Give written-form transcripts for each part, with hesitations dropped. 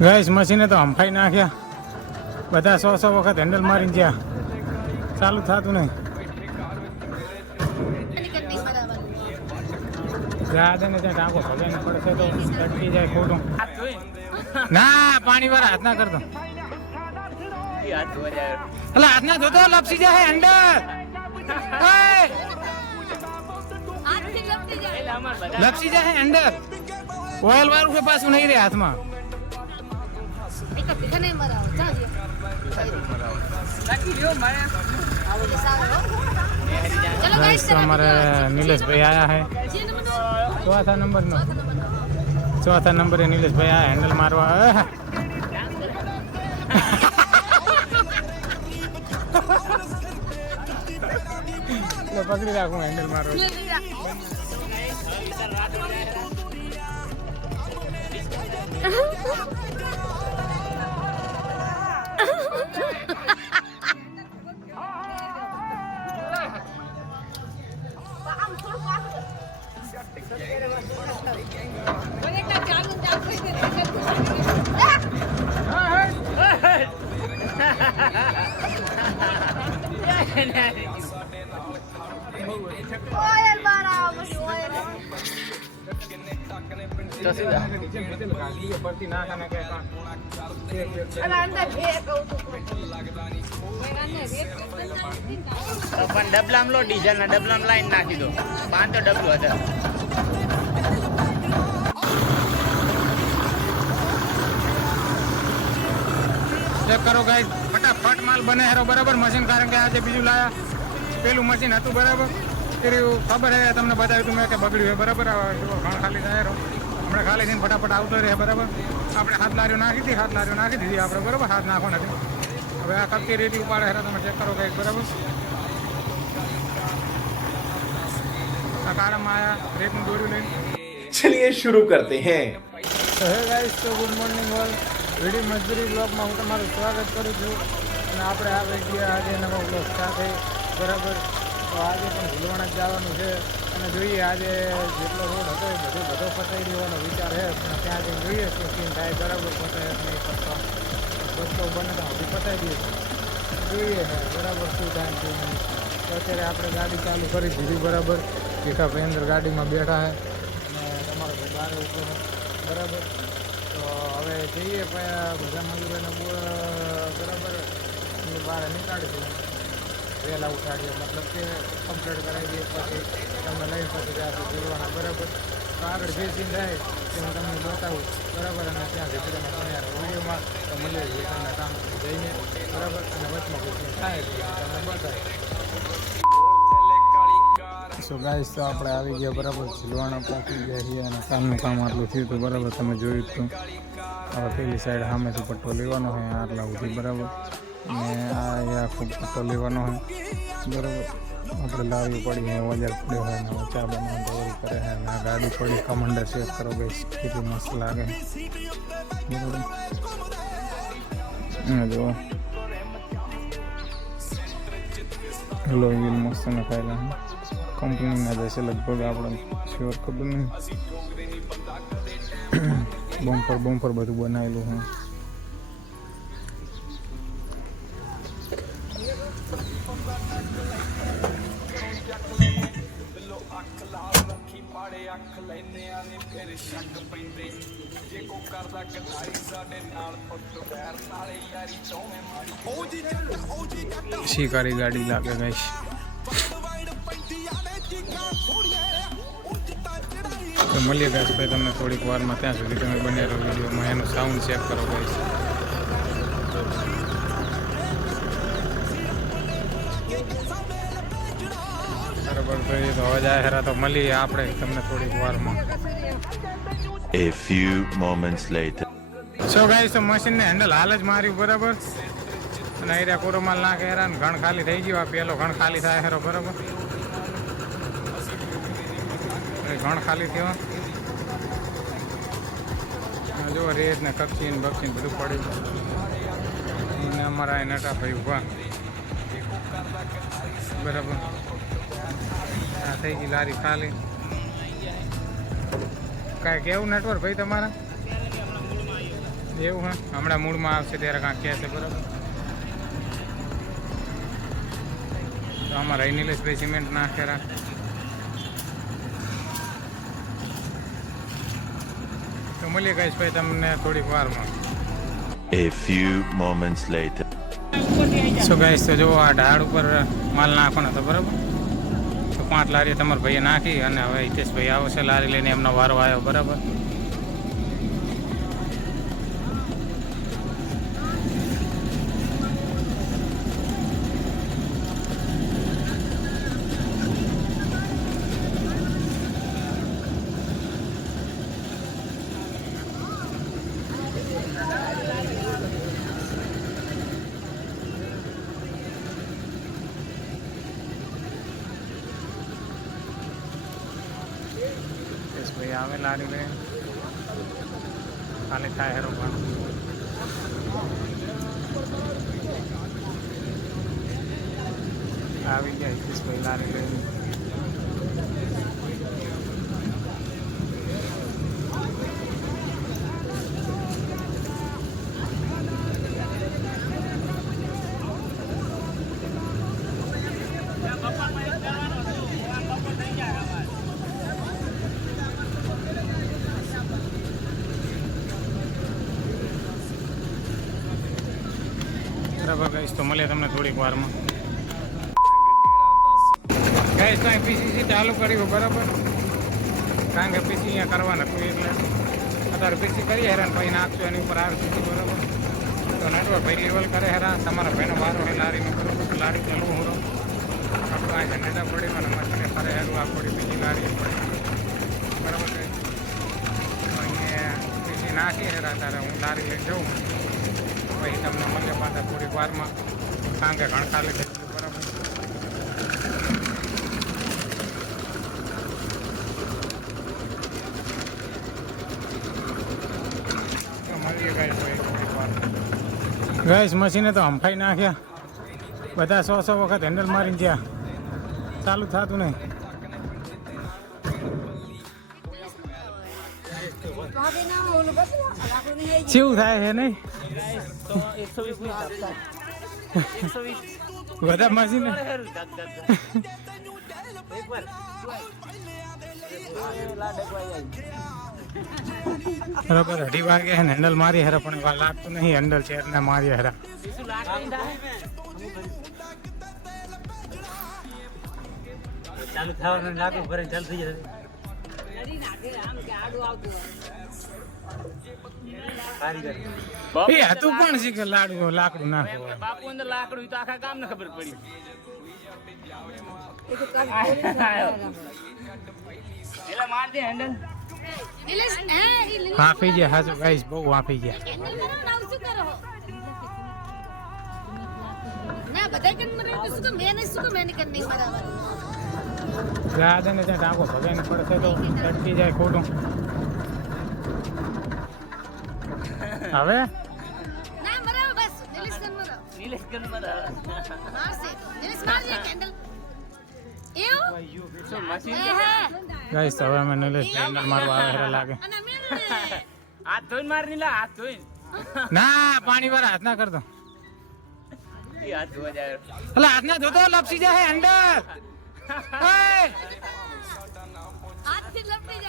Gas મશીને તો હંફાઈ નાખ્યા બધા 100 વખત હેન્ડલ મારીને ગયા ચાલુ થતું નહીં જ્યાં ને ત્યાં ટાંકો ભગાઈને પડશે તો અટકી જાય ખોટું ના પાણી વાળા હાથ ના કરતો એટલે હાથ ના ધોતો લપસી જાય હેન્ડલ લપસી જાય હેન્ડલ ઓઇલ વાળું કે પાછું નહીં રે હાથમાં हमारे नीलेश भाई आया है चौथा नंबर है नीलेश भाई आया हैंडल मारवा पकड़ी रखू हैंडल मारो પણ ડબલામ લો ડીઝલ ના ડબલામ લાઈન નાખી દો 5 તો ડબલું હતા ચેક કરો ગાઈસ ફટાફટ માલ બને હેરો બરાબર મશીન કારણ કે આજે બીજું લાયા પેલું મશીન હતું બરાબર તેરી ખબર હે તમને બતાવ્યું તું મેં કે બગડ્યું હે બરાબર ઘણ ખાલી થાય હેરો હમણાં ખાલી થઈને ફટાફટ આવતો રહે બરાબર આપણે હાથ લારીઓ નાખી દીધી આપણે બરાબર હાથ નાખો નથી હવે આ કપકી રેતી ઉપાડે હેરો તમે ચેક કરો ગાઈસ બરાબર આ કાળામાં આયા રેતનું દોર્યું લઈને चलिए शुरू करते हैं તો હે ગાઈસ તો ગુડ મોર્નિંગ ઓલ વિડીયો મજદૂરી બ્લોગમાં હું તમારું સ્વાગત કરું છું અને આપણે આવી ગયા આજે નવા બ્લોગ સાથે બરાબર તો આજે પણ ભૂલવાણા જ જવાનું છે અને જોઈએ આજે જેટલો રોડ હતો એ બધો પતાવી દેવાનો વિચાર છે પણ ત્યાં જઈને જોઈએ શું સીન થાય બરાબર પતાવે નહીં કરતા રસ્તો બને તો હજી પતાવી દઈએ જોઈએ બરાબર શું થાય શું નહીં તો અત્યારે આપણે ગાડી ચાલુ કરી દીધી બરાબર ભીખાભાઈ અંદર ગાડીમાં બેઠા છે અને તમારો ભાઈ બહાર ઉભો બરાબર તો હવે જઈએ બધા મજૂરોને બરાબર બહાર નીકાળીશું વહેલા ઉઠાડીએ મતલબ કે કમ્પ્લીટ કરાવી દઈએ પછી તમને લઈને પછી ત્યાં જોડવાના બરાબર તો આગળ જે સીન થાય તે હું તમને બતાવું બરાબર અને ત્યાં સુધી તમે બન્યા રહો વિડીયોમાં તો મળીએ છીએ તમને કામ જઈને બરાબર અને વચમાં કોઈ સીન થાય તમને બતાવે સો ગાઈસ તો આપણે આવી ગયા બરાબર ઝીલવાણા પહોંચી ગયા છીએ અને કામનું કામ આટલું થયું હતું બરાબર તમે જોયું હતું હવે પેલી સાઈડ સામેથી પટ્ટો લેવાનો હોય આટલા સુધી બરાબર અને આ ખૂબ પટ્ટો લેવાનો હોય બરાબર આપણે લાવી પડી હોય વજાર પડ્યો હોય ને ચા બનાવવાનું દોરી કરે છે અને આ ગાડી પડી કમાન્ડર ચેક કરો ગઈ કેટલી મસ્ત લાગે બરાબર જો હેલો વ્હીલ મસ્ત નખાયેલા કંપનીના જશે લગભગ આપણે શ્યોર ખબર નહીં બમ્પર બધું બનાવેલું હોય શિકારી ગાડી લાગે ગઈ તો મળીએ ગાઈસ ભાઈ તમને થોડીક વારમાં ત્યાં સુધી તમે બન્યા રહો વિડીયોમાં એનું સાઉન્ડ ચેક કરો ગાઈસ બરાબર તો એ તો અવાજ આવે હેરા તો મળીએ આપણે તમને થોડીક વારમાં A few moments later. So guys તો મશીનને હેન્ડલ હાલ જ માર્યું બરાબર અને એરિયા કોરો માલ નાખે હેરા ને ઘણ ખાલી થઈ ગયો આ પહેલો ઘણ ખાલી થાય હેરો બરાબર ઘણ ખાલી થયો જો રેત ને કપચી ને બક્ષી બધું પડ્યું અને અમારા નટા ભાઈ ઉભા બરાબર આ થઈ ગઈ લારી ખાલી કાંઈ કેવું નેટવર્ક ભાઈ તમારા એવું હા હમણાં મૂડમાં આવશે ત્યારે કાંઈક કહેશે બરાબર. તો આમાં રહી નિલેશભાઈ સિમેન્ટ નાખેલા. તો મળીએ ગાઈસ ભાઈ તમને થોડીક વારમાં. A few moments later. So guys તો જો આ ઢાળ ઉપર માલ નાખવાનો હતો બરાબર. તો 5 લારી તમારા ભાઈએ નાખી અને હવે હિતેશભાઈ આવશે લારી લઈને, એમનો વારો આવ્યો બરાબર. ભાઈ આવે લારી લે ખાલી ટાયરો પણ આવી ગયા હિતેશભાઈ લારી લઈને. બરાબર ગાઈસ તો મળીએ તમને થોડીક વારમાં. ગાઈસ તો પીસીસી ચાલુ કર્યું બરાબર, કારણ કે પીસી અહીંયા કરવાના હતું એટલે અત્યારે પીસી કરીએ હેરાન ભાઈ નાખશું એની ઉપર આરસીસી બરાબર. તો નેટવર્ક ભાઈ લેવલ કરે હેરાન તમારા ભાઈનો વારો હે લારીનો બરાબર. લારી ચાલુ હું આપણું આ જનરેટર પડી અને મશીને ફરે હેરું આ પડી બીજી લારી પડી બરાબર. અહીંયા પીસી નાખી હેરા ત્યારે હું લારી લઈને જાઉં પછી તમને મળે પાછા થોડીક વારમાં, કારણ કે ઘણ ખાલી થઈ ગયું બરાબર. મળીએ ગાઈસ ભાઈ થોડીક વાર. ગાઈસ મશીને તો હંફાઈ નાખ્યા બધા 100 વખત હેન્ડલ મારીને ગયા, ચાલુ થતું નહીં. કેવું થાય છે નહીં બધા મશીન બરાબર. 2:30 વાગે હેન્ડલ મારી હેરા પણ લાગતું નહીં, હેન્ડલ ચેર ને મારી હેરા. ચાલુ થવાનું લાગુ ભરે ચાલુ થઈ જશે. એ હતું પણ શીખે લાકડું નાખવું. બાપુ અંદર લાકડું તો આખા ગામ ને ખબર પડી. એટલે માર દે હેન્ડલ. હાફી ગયા હાજુ ગાઈસ, બહુ હાફી ગયા. યાદ ને ત્યાં ટાંકો ભગાઈને પડશે તો અટકી જાય ખોટું. હવે નિલેશ કન બરાબર. ગાઈસ હવે અમે નિલેશ હેન્ડલ મારવા આવે હેરા લાગે. હાથ ધોઈને માર નીલા, હાથ ધોઈને. ના પાણી વાળા હાથ ના કરતો. એ હાથ ધોવા જાય. એટલે હાથ ના ધોતો લપસી જાય હેન્ડલ.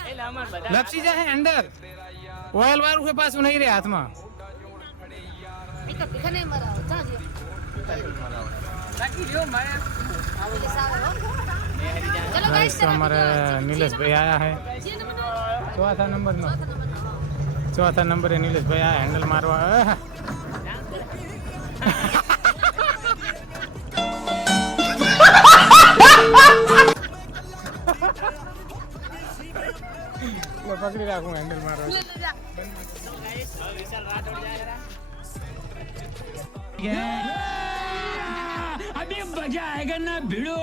એટલે અમાર બધા લપસી જાય હેન્ડલ. ઓઇલ વાળું છે પાછું નહીં રે હાથમાં. ગાઈસ તો અમારે નિલેશભાઈ આયા હે ચોથા નંબરે નિલેશભાઈ આયા હેન્ડલ મારવા. પકડી રાખું હેન્ડલ મારવા. अभी मजा आएगा ना भिड़ो.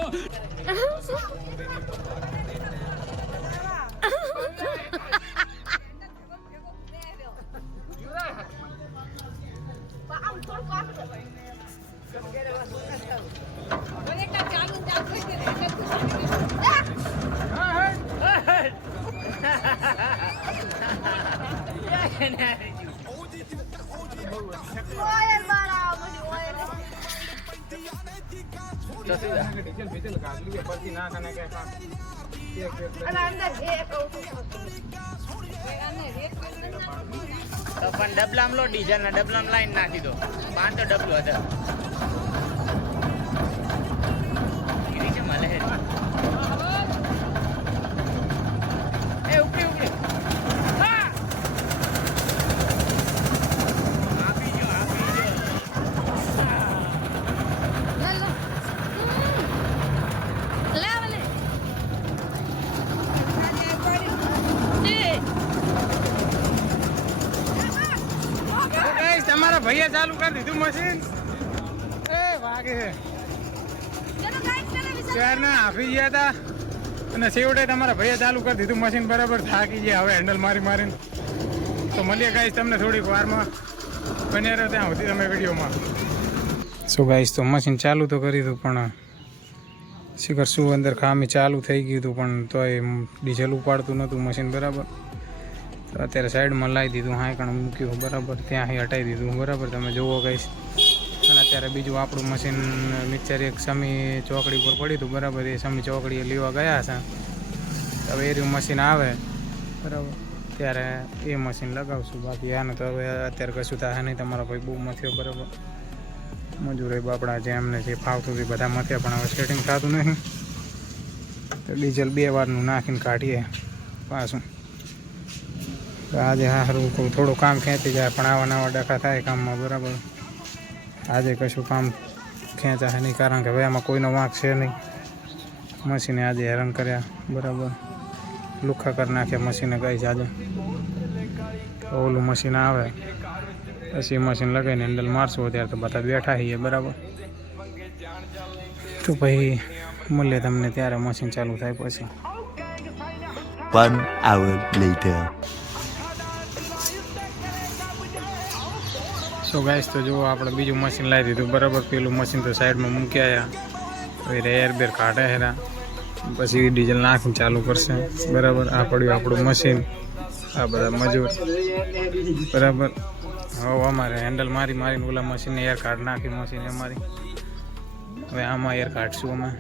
તો શું ડીઝલ બીજલ કાઢલું કે પછી ના કને કે તો પણ ડબલામાં લો ડીઝલ ના ડબલામાં લાઈન નાખી દો 5 તો ડબલું હતા ગીરી છે મલે હે એ ઉપડી ઉપડી હા આપી જો તમારા ભૈયા ચાલુ કરી દીધું મશીન એ વાગે ત્યારના હાફી ગયા હતા અને છેવટે તમારા ભૈયા ચાલુ કરી દીધું મશીન બરાબર થાકી ગયા હવે હેન્ડલ મારી મારીને તો મળીએ ગાઈસ તમને થોડીક વારમાં બન્યા રહ્યો ત્યાં સુધી તમે વિડીયોમાં શું ગાઈસ તો મશીન ચાલુ તો કરી દીધું પણ શિખર શું અંદર ખામી ચાલુ થઈ ગયું હતું પણ તોય ડીઝલ ઉપાડતું નહોતું મશીન બરાબર તો અત્યારે સાઈડમાં લાવી દીધું હાંકણ મૂક્યું બરાબર ત્યાં હટાવી દીધું બરાબર તમે જુઓ કહીશ અને અત્યારે બીજું આપણું મશીન મિક્સર એક સમી ચોકડી પર પડ્યું હતું બરાબર એ સમી ચોકડીએ લેવા ગયા છે હવે એ રહ્યું મશીન આવે બરાબર ત્યારે એ મશીન લગાવશું બાકી આને તો હવે અત્યારે કશું થાય નહીં તમારો ભાઈ બહુ મથ્યો બરાબર મજૂરી બાપડા જે એમને જે ફાવતું હતું બધા મથ્યા પણ હવે સેટિંગ થતું નહીં તો ડીઝલ 2 વારનું નાખીને કાઢીએ પાછું આજે સારું થોડું કામ ખેંચી જાય પણ આવા નવા ડખા થાય કામમાં બરાબર આજે કશું કામ ખેંચાય નહીં કારણ કે હવે આમાં કોઈનો વાંક છે નહીં મશીને આજે હેરાન કર્યા બરાબર લુખ્ખા કરી નાખ્યા મશીને ગઈ છે આજે ઓલું મશીન આવે પછી મશીન લગાવીને હેન્ડલ મારશું ત્યારે તો બધા બેઠા છીએ બરાબર તો પછી મળીએ તમને ત્યારે મશીન ચાલુ થાય પછી 1 hour later. તો ગાઈસ તો જુઓ આપણે બીજું મશીન લાવી દીધું બરાબર પેલું મશીન તો સાઈડમાં મૂકી આવ્યા હવે એર બેર કાઢે હેરા પછી ડીઝલ નાખીને ચાલુ કરશે બરાબર આ પડ્યું આપણું મશીન આ બધા મજૂર બરાબર હવે અમારે હેન્ડલ મારી મારીને ઓલા મશીનને એર કાર્ડ નાખી મશીન અમારી હવે આમાં એર કાઢશું અમે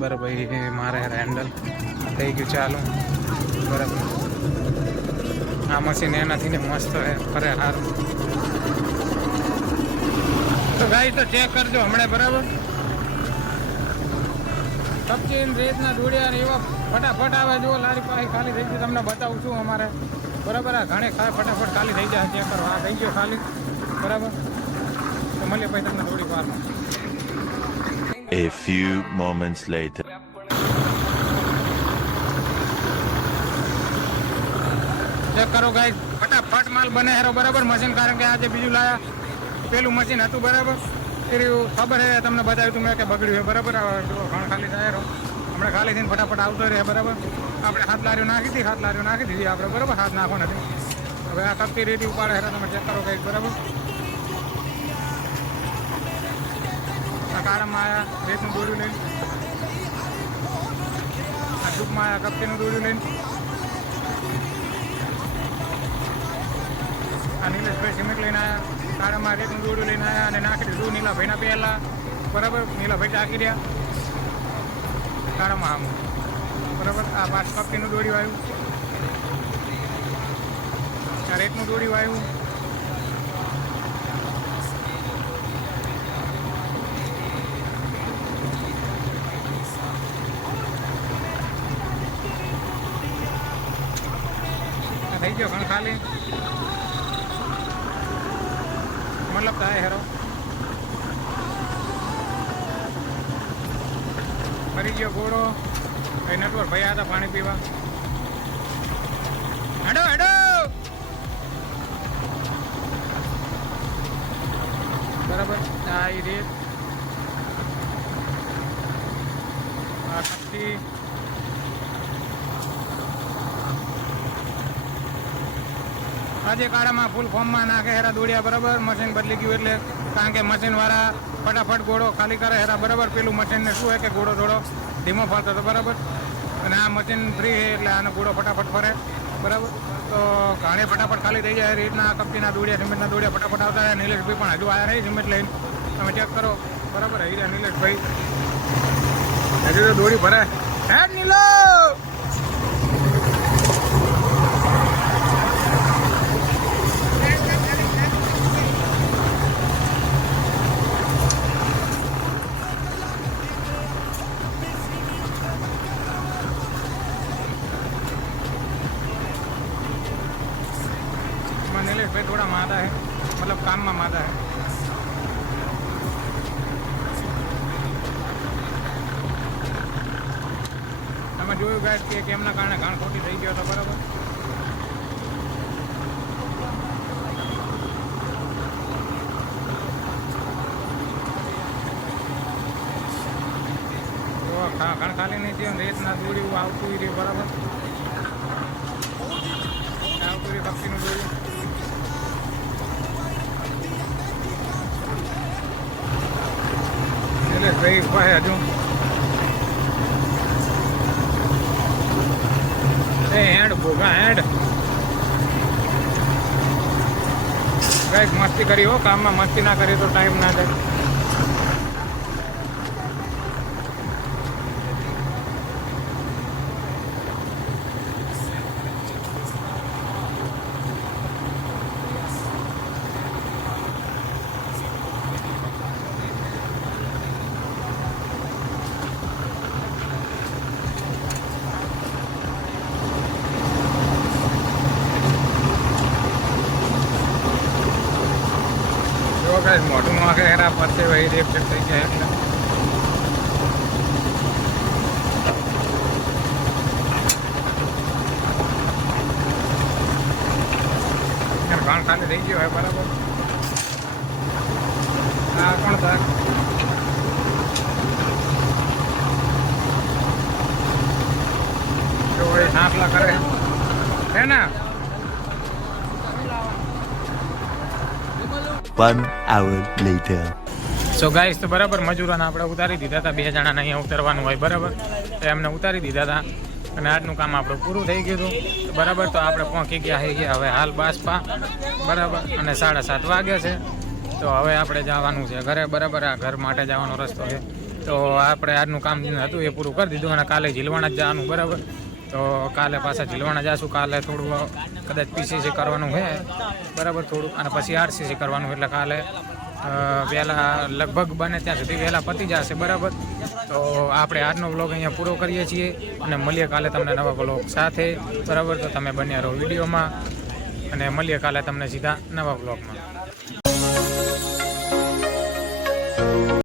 બરાબર એ મારે હેન્ડલ થઈ ગયું ચાલુ બરાબર આ મશીન એનાથી ને મસ્ત ફરે સારું તો ગાઈસ તો ચેક કરજો હમણાં બરાબર કપચીન રેતના દોડ્યા એવા ફટાફટ આવે જો લારી પાસે ખાલી થઈ ગયું તમને બતાવું છું અમારે બરાબર આ ઘણે ફટાફટ ખાલી થઈ જાય ચેક કરો આ થઈ ગયો ખાલી બરાબર તો મળીએ પછી તમને થોડીક વારમાં A few moments later. Check કરો ગાઈસ ફટાફટ માલ બને હેરો બરાબર મશીન કારણ કે આજે બીજું લાયા પેલું મશીન હતું બરાબર એ ખબર છે તમને બતાવ્યું તું મેં કે બગડ્યું છે બરાબર ઘણ ખાલી થાય હમણાં ખાલી થઈને ફટાફટ આવતો રહે બરાબર આપણે 7 લારીઓ નાખી દીધી આપણે બરાબર હાથ નાખો નથી હવે આ કપટી રેતી ઉપાડે હેરા તમે ચેક કરો કંઈક બરાબર આ કાળામાં આવ્યા રેતનું દોડ્યું લઈને આ ટૂંકમાં આવ્યા કપટીનું દોડ્યું લઈને આ નીલેશભાઈ સિમેન્ટ લઈને આવ્યા કાળામાં રેતનું દોડ્યું લઈને આવ્યા અને નાખી દીધું નીલાભાઈના પહેલા બરાબર નીલાભાઈ ટાંકી રહ્યા કાળામાં આમ બરાબર આ 5 કપટીનું દોડ્યું આવ્યું આ રેતનું દોડ્યું આવ્યું થઈ ગયો ઘણ ખાલી મતલબ થાય હેરો ફરી ગયો ઘોડો કઈ નટવર ભાઈ હતા પાણી પીવા હેડો હેડો બરાબર આ એ રેત આ કપટી આજે કાળામાં ફૂલ ફોર્મમાં નાખે હેરા દોડ્યા બરાબર મશીન બદલી ગયું એટલે કારણ કે મશીનવાળા ફટાફટ ઘોડો ખાલી કરે હેરા બરાબર પેલું મશીનને શું હોય કે ઘોડો થોડો ધીમો ફરતો હતો બરાબર અને આ મશીન ફ્રી છે એટલે આનો ઘોડો ફટાફટ ફરે બરાબર. તો ઘાણી ફટાફટ ખાલી થઈ જાય એ રીતના કપચીના દોડિયા સિમેન્ટના દોડિયા ફટાફટ આવતા રહે. નિલેશભાઈ પણ હજુ આવ્યા નહીં સિમેન્ટ લઈને, તમે ચેક કરો. બરાબર, અહીં રહ્યા નિલેશભાઈ, હજુ તો દોડી ભરાય. હે નીલો निलेश भाई थोड़ा मादा है, मतलब काम में मादा है. તમે જોયું ગાઈસ કે કેમના કારણે ઘાણ ખોટી થઈ ગયો હતો. બરાબર, તો ઘાણ ખાલી નહીં થયો, રેતના દોરી આવતું રહ્યું. બરાબર, આવતું રહ્યું પક્ષીનું દોરી. ભાઈ ઉભા હજુ હેડ ભોગા હેડ ગાઈસ, મસ્તી કરી હો. કામમાં મસ્તી ના કરીએ તો ટાઈમ ના જાય. મોટું આખે હેરા પડશે ભાઈ, રેપ ચેક થઈ ગયા એટલે ઘાણ ખાલી થઈ ગયો હોય. બરાબર, હા કોણ થાય જો ભાઈ નાખલા કરે હે ને. 1 hour later. સો ગાઈસ, તો બરાબર મજૂરોને આપણે ઉતારી દીધા હતા. 2 જણાને અહીંયા ઉતારવાનું હોય. બરાબર, તો એમને ઉતારી દીધા હતા અને આજનું કામ આપણું પૂરું થઈ ગયું હતું. બરાબર, તો આપણે પહોંચી ગયા હવે હાલ બાસપા. બરાબર, અને 7:30 વાગ્યા છે. તો હવે આપણે જવાનું છે ઘરે. બરાબર, આ ઘર માટે જવાનો રસ્તો છે. તો આપણે આજનું કામ હતું એ પૂરું કરી દીધું અને કાલે ઝીલવાણા જ જવાનું. બરાબર, તો કાલે પાછા ઝીલવાણા જઈશું. કાલે થોડું કદાચ પીસીસી કરવાનું છે. બરાબર, થોડું, અને પછી આરસીસી કરવાનું. એટલે કાલે વહેલા લગભગ બને ત્યાં સુધી વહેલા પતી જશે. બરાબર, તો આપણે આજનો વ્લોગ અહીંયા પૂરો કરીએ છીએ અને મળીએ કાલે તમને નવા વ્લોગ સાથે. બરાબર, તો તમે બન્યા રહો વિડીયોમાં અને મળીએ કાલે તમને સીધા નવા વ્લોગમાં.